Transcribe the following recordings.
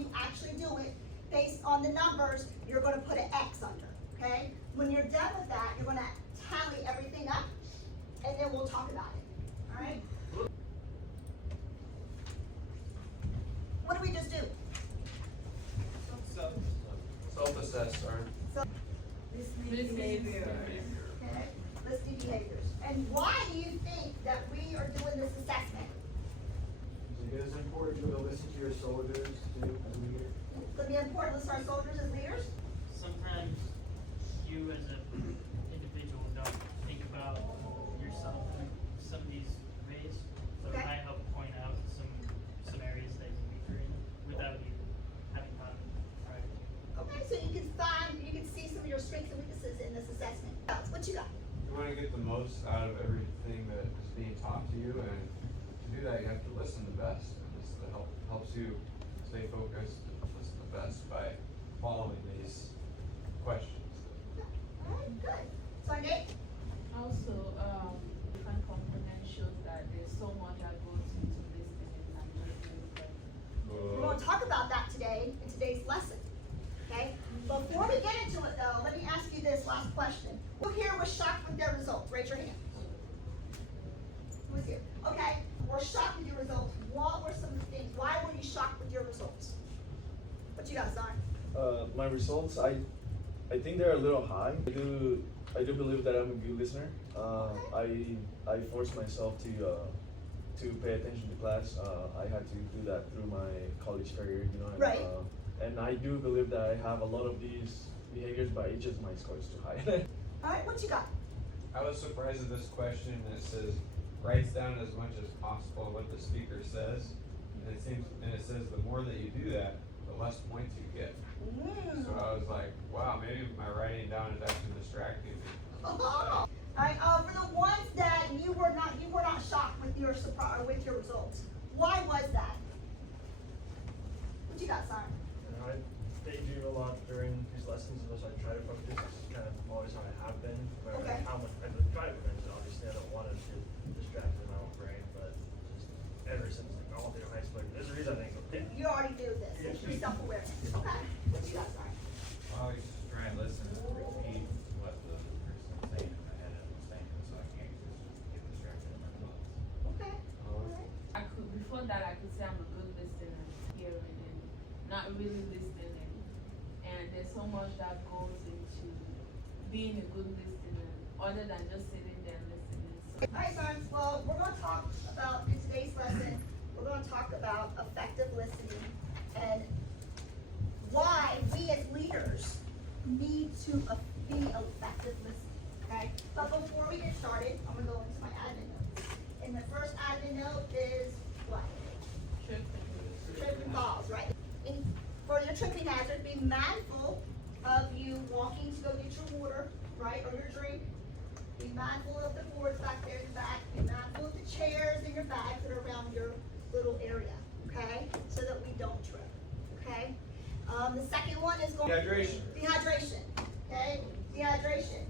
you actually do it, based on the numbers, you're going to put an X under, okay? When you're done with that, you're going to tally everything up, and then we'll talk about it, all right? What did we just do? Self-assess, or Listening behavior. Okay, listening behaviors. And why do you think that we are doing this assessment? It is important to listen to your soldiers too, as a leader. It's going to be important to listen to our soldiers as leaders. Sometimes you as an individual don't think about yourself in some of these ways, so Okay. it might help point out some areas that you're weaker in without you having taught them prior to. Okay, so you can see some of your strengths and weaknesses in this assessment. What you got? you want to get the most out of everything that is being taught to you, and to do that, you have to listen the best. And this helps you stay focused and listen the best by following these questions. All right, good. So Nate? Also, different components shows that there's so much that goes into listening and listening. We're going to talk about that today in today's lesson. Okay? Before we get into it, though, let me ask you this last question. Who here was shocked with their results? Raise your hand. Who was here? Okay, we're shocked with your results. What were some of the things? Why were you shocked with your results? What you got, Zion? My results, I think they're a little high. I do believe that I'm a good listener. I force myself to pay attention to class. I had to do that through my college career, you know. And, Right. And I do believe that I have a lot of these behaviors, but it's just my score is too high. All right, what you got? I was surprised at this question that says, writes down as much as possible what the speaker says. And it says the more that you do that, the less points you get. So I was like, wow, maybe my writing down is actually distracting me. All right, for the ones that you were not shocked with your results. Why was that? What you got, Zion? I daydream a lot during these lessons, and so I try to focus. It's kind of always how I have been. Where Okay. how much I try to prevent it. Obviously, I don't want to get distracted in my own brain, but just ever since like all through high school, there's a reason I think. You already knew this. Yeah. It's your self-awareness. Okay. What you got, Zion? I always just try and listen and repeat what the person's saying in my head as I'm saying it, so I can't just get distracted in my thoughts. Okay. All right. Before that, I could say I'm a good listener, hearing and not really listening. And there's so much that goes into being a good listener, other than just sitting there and listening. So, All right, sons. Well, we're going to talk about, in today's lesson, we're going to talk about effective listening and why we as leaders need to be effective listening, okay? But before we get started, I'm going to go into my admin notes. And the first admin note is what? Tripping balls, right? For your tripping hazard, be mindful of you walking to go get your water, right, or your drink. Be mindful of the boards back there in the back. Be mindful of the chairs and your bags that are around your little area, okay? So that we don't trip, okay? The second one is going Dehydration. Dehydration, okay? Dehydration.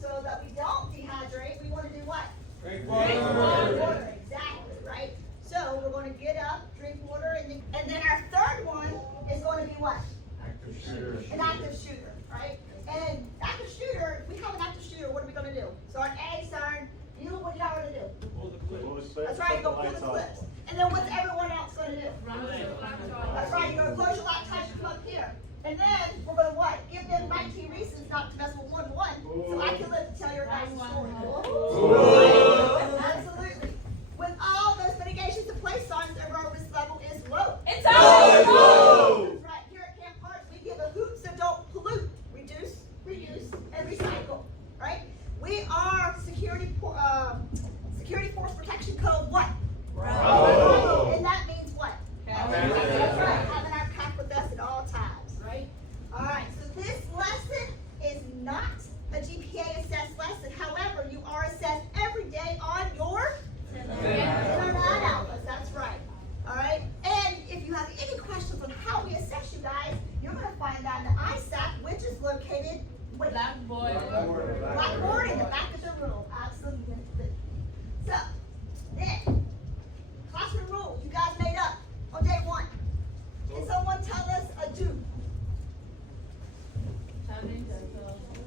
So that we don't dehydrate, we want to do what? Drink Drink water. water, exactly, right? So we're going to get up, drink water, and then our third one is going to be what? Active shooter. An active shooter, right? And active shooter, we have an active shooter, what are we going to do? So our A, Siren, you know what y'all going to do? Pull the clip. That's right, you're going to pull the clips. And then what's everyone else going to do? That's right, you're going to close your laptop and come up here. And then we're going to what? Give them 19 reasons not to mess with 1-1, so I can live to tell your guys' story. Absolutely. With all those mitigations in place, signs of our risk level is low. it's always low. Right, here at Camp Parks, we give a hoot, so don't pollute.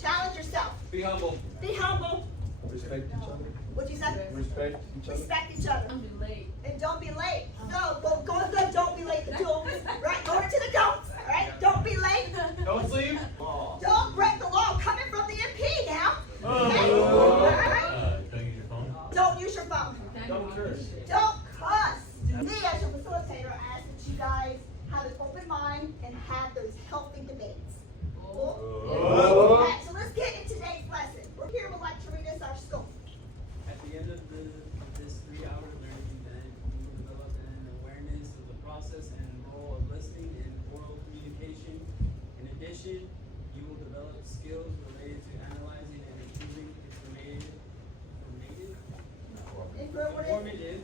Challenge yourself. Be humble. Be humble. Respect each other. What'd you say? Respect each other. Respect each other. Don't be late. And don't be late. So, well, go to the don't be late. The don'ts, right? Go into the don'ts, all right? Don't be late. Don't sleep. Don't break the law. Coming from the MP now. Okay? Oh. All right? Don't use your phone? Don't use your phone. Don't curse. Don't cuss. Me, as your facilitator, ask that you guys have an open mind and have those healthy debates. Cool? Oh. All right, so let's get into today's lesson. We're here would like to read us our scope. At the end of this 3-hour learning event, you will develop an awareness of the process and role of listening and oral communication. In addition, you will develop skills related to analyzing and improving informative,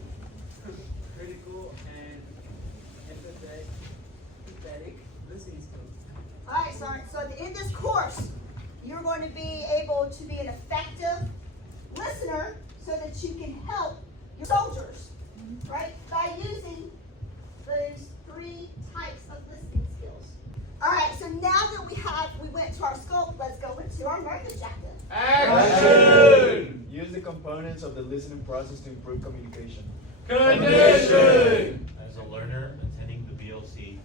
critical, and empathetic listening skills. All right, so at the end of this course, you're going to be able to be an effective listener so that you can help your soldiers, right? By using those 3 types of listening skills. All right, so now that we went to our scope, let's go into our mark objective. Action. Use the components of the listening process to improve communication. Condition. As a learner attending the BLC,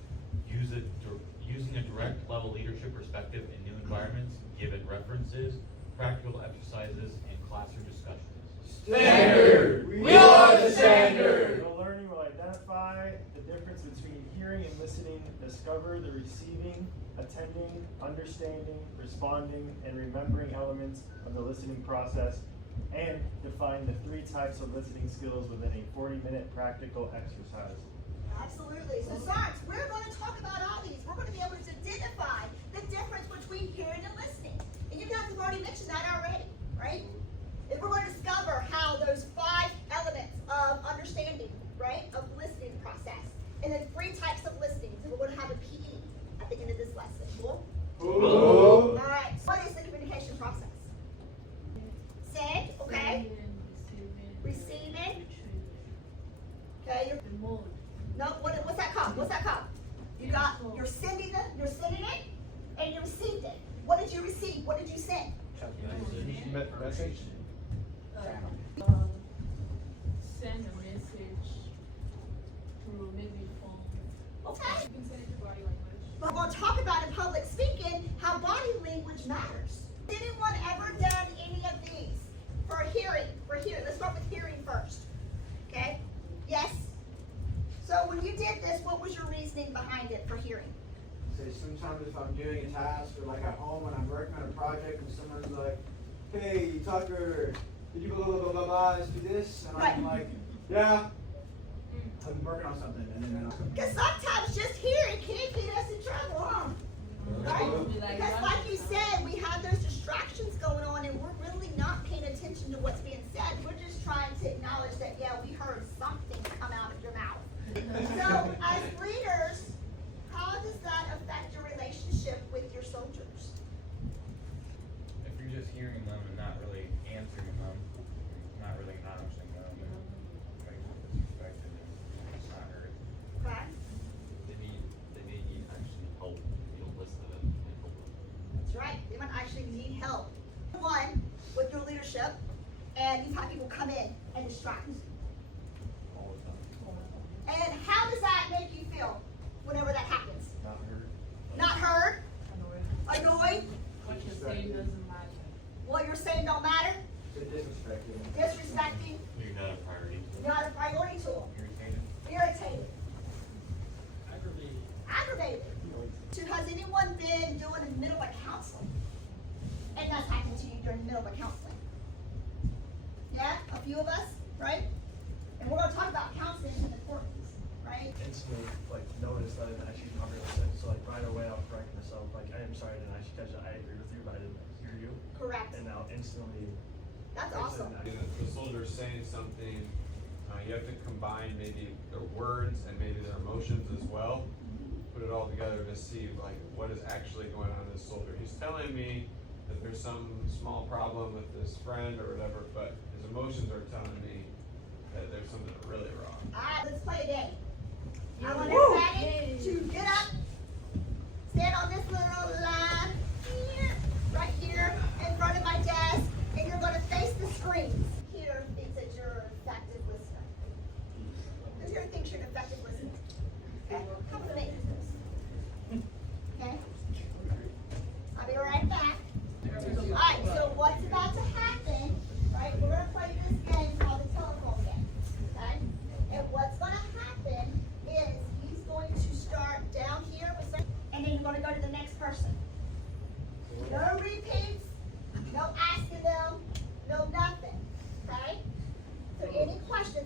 using a direct level leadership perspective in new environments, given references, practical exercises, and classroom discussions. Standard. We are the standard. Your learning will identify the difference between hearing and listening, discover the receiving, attending, understanding, responding, and remembering elements of the listening process, and define the 3 types of listening skills within a 40-minute practical exercise. Absolutely. So, Sarge, we're going to talk about all these. We're going to be able to identify the difference between hearing and listening. And you guys have already mentioned that already, right? And we're going to discover how those 5 elements of understanding, right, of listening process, and then 3 types of listening. And we're going to have a PE at the end of this lesson. Cool? Ooh. All right. What is the communication process? Send, okay. Receiving. Okay. The mode. No, what's that called? What's that called? You're sending it, and you received it. What did you receive? What did you send? Message. Send a message through maybe phone. Okay. You can send it through body language. But we're going to talk about in public speaking how body language matters. Has anyone ever done any of these? For hearing. Let's start with hearing first. Okay? Yes? So when you did this, what was your reasoning behind it for hearing? Say sometimes if I'm doing a task or like at home when I'm working on a project and someone's like, hey Tucker, did you blah blah blah blah blah let's do this? And I'm like, yeah, I'm working on something and then Because sometimes just hearing can get us in trouble, huh? Right? Because like you said, we have those distractions going on and we're really not paying attention to what's being said. We're just trying to acknowledge that, yeah, we heard something come out of your mouth. So as leaders, how does that affect your relationship with your soldiers? If you're just hearing them and not really answering them, not really acknowledging them, and makes them disrespected and it's not heard. Okay? They need actually help. You'll listen to them and help them. That's right. They might actually need help. One, with your leadership, and you've had people come in and distract. All the time. And how does that make you feel whenever that happens? Not heard. Not heard? Annoyed? What you're saying doesn't matter. What you're saying don't matter? they're disrespecting. Disrespecting? You're not a priority. Not a priority to them. Irritated. Irritated? Aggravated. Aggravated? So has anyone been doing the middle of counseling? And that's happened to you during the middle of counseling? Yeah, a few of us, right? And we're going to talk about counseling and importance, right? Instantly, like, notice that I didn't actually cover the sentence, so like right away I'll correct myself, like, I am sorry I didn't actually catch it, I agree with you, but I didn't hear you. Correct. And now instantly. That's awesome. The soldier's saying something, you have to combine maybe their words and maybe their emotions as well. Put it all together to see like what is actually going on in this soldier. He's telling me that there's some small problem with his friend or whatever, but his emotions are telling me that there's something really wrong. Alright, let's play a game. I want everybody to get up, stand on this little line here,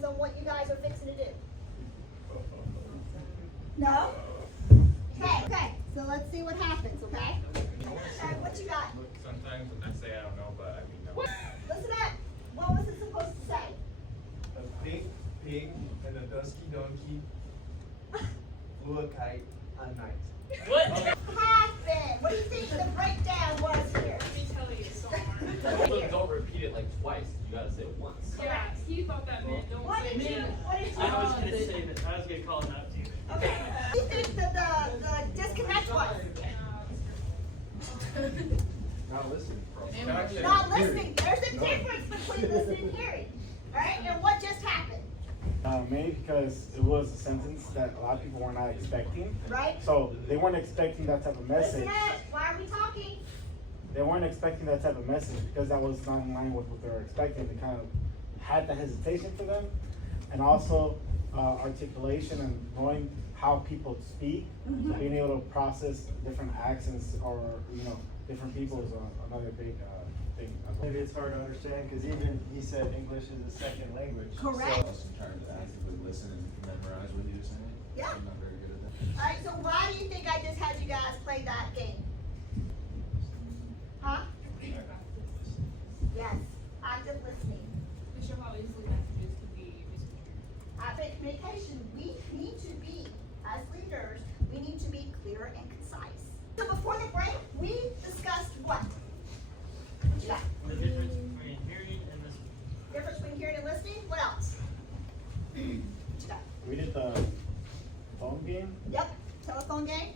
on what you guys are fixing to do? No? Okay, so let's see what happens, okay? Alright, what you got? Sometimes when I say I don't know, but I mean no. Listen up. What was it supposed to say? A pink pig and a dusky donkey flew a kite at night. What? Happened. What do you think the breakdown was here? Let me tell you, it's so hard. Don't repeat it like twice. You gotta say it once. Yeah, he thought that meant don't What say did you? me. What did you? I was gonna say that. I was gonna call it out to you. Okay. What do you think the disconnect was? Not listening, bro. Not listening. There's a difference between listening and hearing. Alright, and what just happened? Mainly because it was a sentence that a lot of people were not expecting. Right? So they weren't expecting that type of message. Listen up. Why are we talking? They weren't expecting that type of message because that was not in line with what they were expecting. They kind of had the hesitation for them, and also articulation and knowing how people speak, being able to process different accents or different people is another big thing. Maybe it's hard to understand because even he said English is a second language. Correct. I'm trying to actively listen and memorize what you're saying. Yeah. I'm not very good at that. Alright, so why do you think I just had you guys play that game? Huh? Yes. Active listening. We show how easily messages can be misconstrued. Active communication. We need to be, as leaders, we need to be clear and concise. So before the break, we discussed what? What you got? The difference between hearing and listening. Difference between hearing and listening? What else? What you got? We did the phone game. Yep. Telephone game?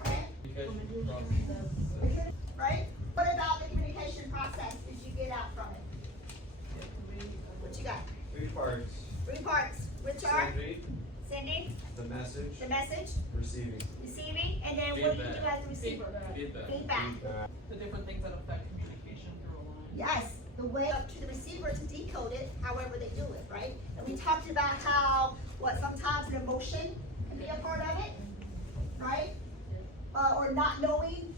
Okay. Communication process. Right? What about the communication process did you get out from it? What you got? 3 parts. 3 parts. Which are? Sending, Sending, the message, the message, receiving. receiving, and then what do you do as the receiver? Feedback. The different things that affect communication through a line. Yes, the way up to the receiver to decode it, however they do it, right? And we talked about how, sometimes an emotion can be a part of it, right? Or not knowing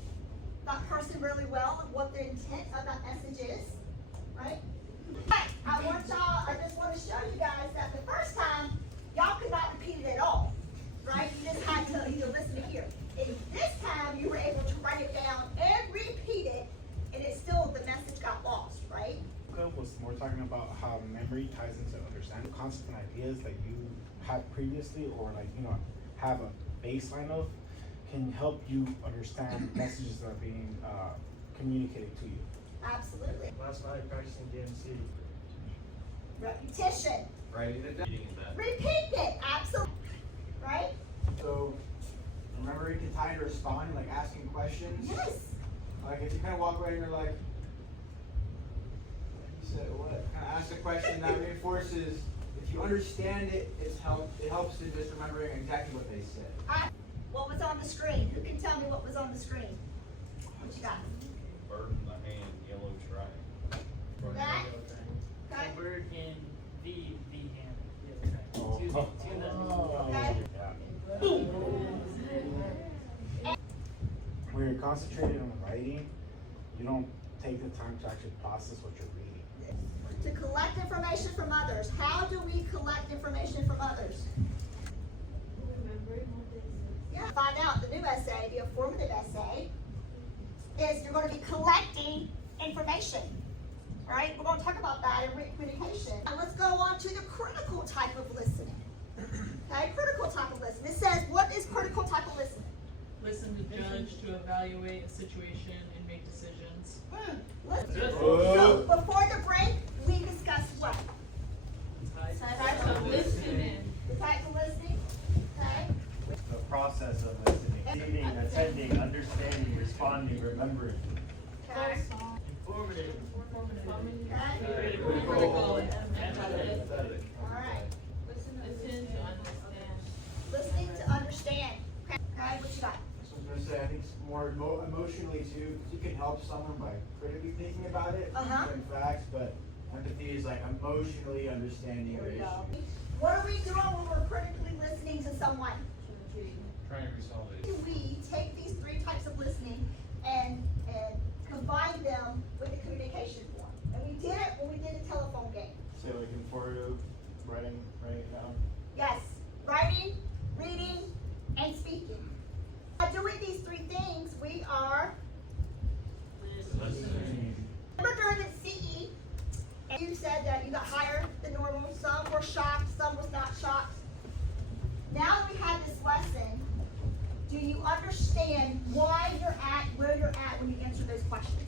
that person really well and what the intent of that message is, right? I just want to show you guys that the first time, y'all could not repeat it at all, right? You just had to either listen to hear. And this time, you were able to write it down and repeat it, and it still, the message got lost, right? Was more talking about how memory ties into understanding concepts and ideas that you had previously or have a baseline of can help you understand messages that are being communicated to you. Absolutely. Last night practicing DMC. Repetition. Writing it down. Reading that. Repeat it, absolutely, right? So, remember you can tie into responding, like asking questions. Yes. Like if you kind of walk away and you're like, you said what? Kind of ask a question that reinforces. If you understand it, it helps in just remembering exactly what they said. What was on the screen? Who can tell me what was on the screen? What you got? Bird in the hand, yellow stripe. That? Okay. A bird in the hand. Yeah, okay. Two that. Okay. When you're concentrated on writing, you don't take the time to actually process what you're reading. To collect information from others. How do we collect information from others? Yeah. Find out the new essay, the formative essay, is you're going to be collecting information. All right, we're going to talk about that in written communication. Now let's go on to the critical type of listening. Okay, critical type of listening. It says, what is critical type of listening? Listen to judge, to evaluate a situation, and make decisions. So before the break, we discussed what? Types of listening. The types of listening. Okay. The process of listening, reading, attending, understanding, responding, remembering. Okay. Informative. Okay. Critical. All right. Listen to understand. Listening to understand. Okay. What you got? So I was gonna say, I think it's more emotionally too, because you can help someone by critically thinking about it, and facts, but empathy is like emotionally understanding their issue. What are we doing when we're critically listening to someone? Trying to resolve it. Do we take these 3 types of listening and combine them with the communication form? And we did it when we did the telephone game. So like informative, writing it down. Yes, writing, reading, and speaking. By doing these three things, we are. Remember during the CE, and you said that you got higher than normal. Some were shocked, some was not shocked. Now that we have this lesson, do you understand why you're at where you're at when you answer those questions?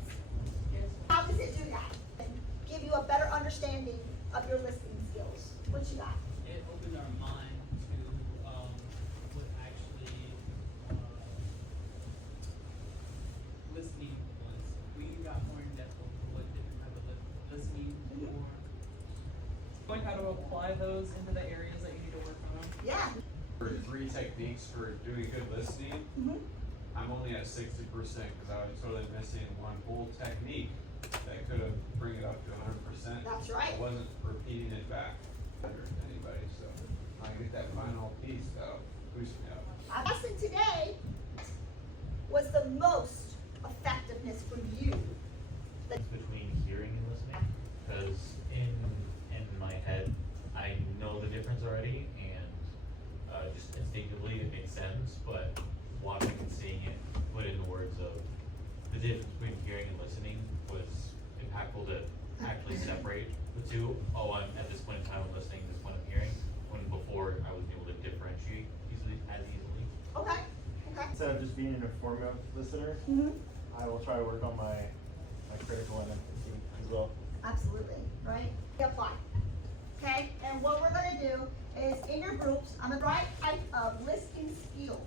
Yes. How does it do that? Give you a better understanding of your listening skills. What you got? It opened our mind to what actually listening was. We got more in depth of what different type of listening or Knowing how to apply those into the areas that you need to work on. Yeah. For 3 techniques for doing good listening, Mm-hmm. I'm only at 60% because I was totally missing one whole technique that could have bring it up to 100%. That's right. I wasn't repeating it back better than anybody, so I get that final piece that'll boost me up. Our lesson today was the most effectiveness for you. Between hearing and listening, because in my head, I know the difference already, and just instinctively it makes sense, but watching and seeing it put into words of the difference between hearing and listening was impactful to actually separate the two. Oh, I'm at this point in time I'm listening, this point I'm hearing, when before I wasn't able to differentiate as easily. Okay. Okay. Instead of just being an informative listener, Mm-hmm. I will try to work on my critical and empathy as well. Absolutely. Right? Apply. Okay? And what we're going to do is in your groups, I'm going to write type of listening skills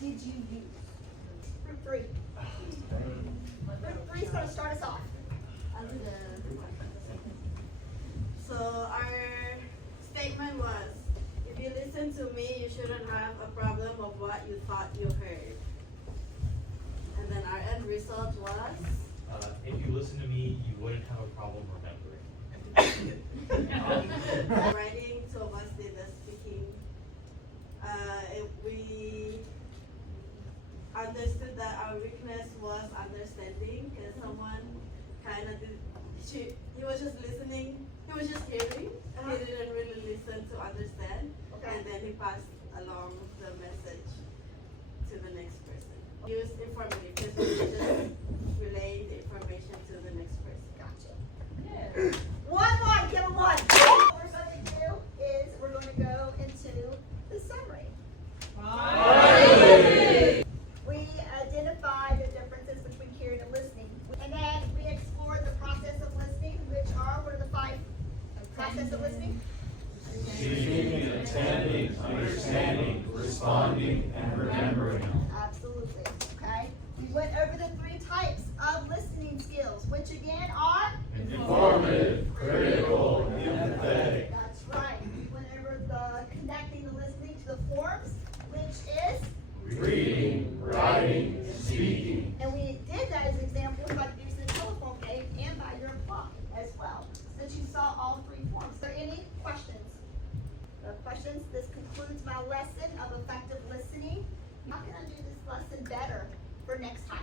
did you use? Group 3. Group 3 is going to start us off. So our statement was, if you listen to me, you shouldn't have a problem of what you thought you heard. And then our end result was? If you listen to me, you wouldn't have a problem remembering. Writing, two of us did the speaking. We understood that our weakness was understanding, because someone kind of did, he was just listening, he was just hearing, he didn't really listen to understand, and then he passed along the message to the next person. He was informative, because he was just relaying the information to the next person. Gotcha. Yeah. One more. Give them one. What we're going to do is we're going to go into the summary. We identified the differences between hearing and listening. And then we explored the process of listening, which are, what are the 5 process of listening? Receiving, attending, understanding, responding, and remembering. Absolutely. Okay. We went over the 3 types of listening skills, which again are? Informative, critical, empathetic. That's right. We went over the connecting the listening to the forms, which is? Reading, writing, speaking. And we did that as an example by using the telephone game and by your clock as well, since you saw all 3 forms. Are there any questions? No questions? This concludes my lesson of effective listening. How can I do this lesson better for next time?